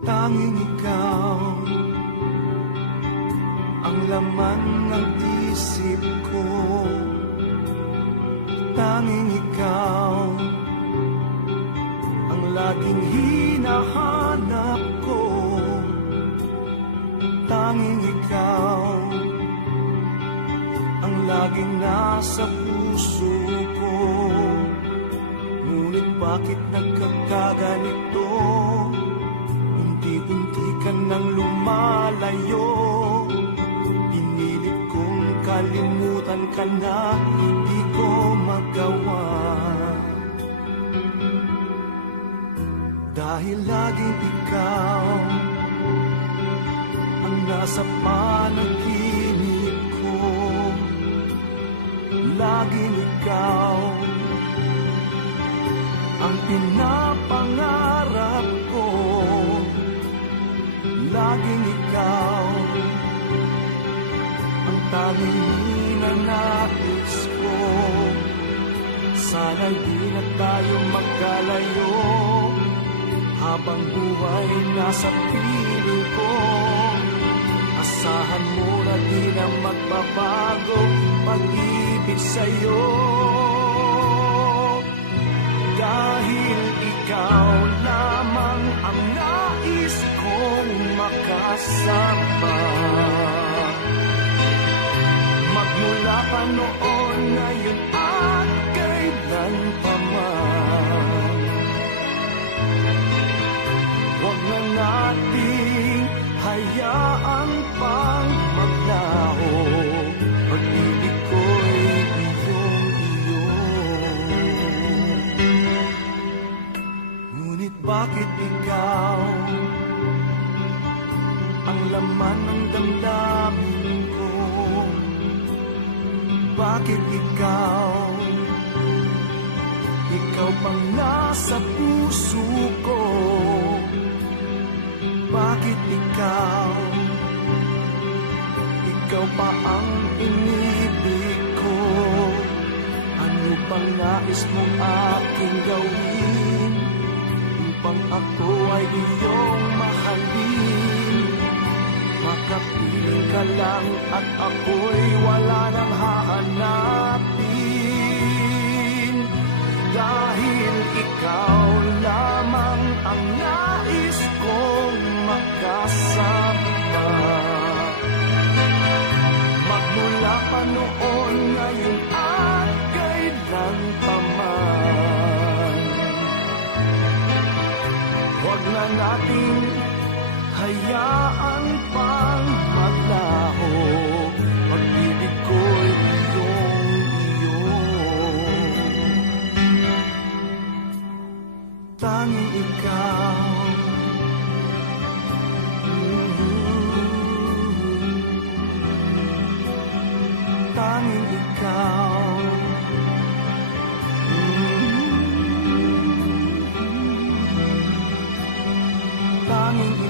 Tanging ikaw ang laman ng isip ko. Tanging ikaw ang laging hinahanap ko. Tanging ikaw ang laging nasa puso ko. Ngunit bakit nagkakaganito? Unti-unti ka nang lumalayo. Pinilit kong kalimutan ka na, di ko magawa. Dahil laging ikaw ang nasa panaginip ko. Laging ikaw ang pinapangarap ko. Laging ikaw ang tanging ninanais ko. Sana'y di na tayo magkalayo, habang buhay nasa piling ko. Asahan mo na di na magbabago pag-ibig sa'yo. Dahil ikaw lamang ang nais kong makasama. Magmula pa noon, ngayon at kailan pa man. Huwag na nating hayaan pang maglaho. Pag-ibig ko'y iyong-iyo. Ngunit bakit ikaw ang laman ng damdamin ko? Bakit ikaw pang nasa puso ko? Bakit ikaw pa ang inibig ko? Ano bang nais mong aking gawin upang ako ay iyong mahalin? Makapiling ka lang at ako'y wala nang hahanapin. Dahil ikaw lamang ang nais kong makasama. Magmula pa noon, ngayon at kailan pa man. Huwag na nating hayaan pang maglaho. Pag-ibig ko'y iyong-iyo. Tanging ikaw, tanging ikaw, tanging ikaw.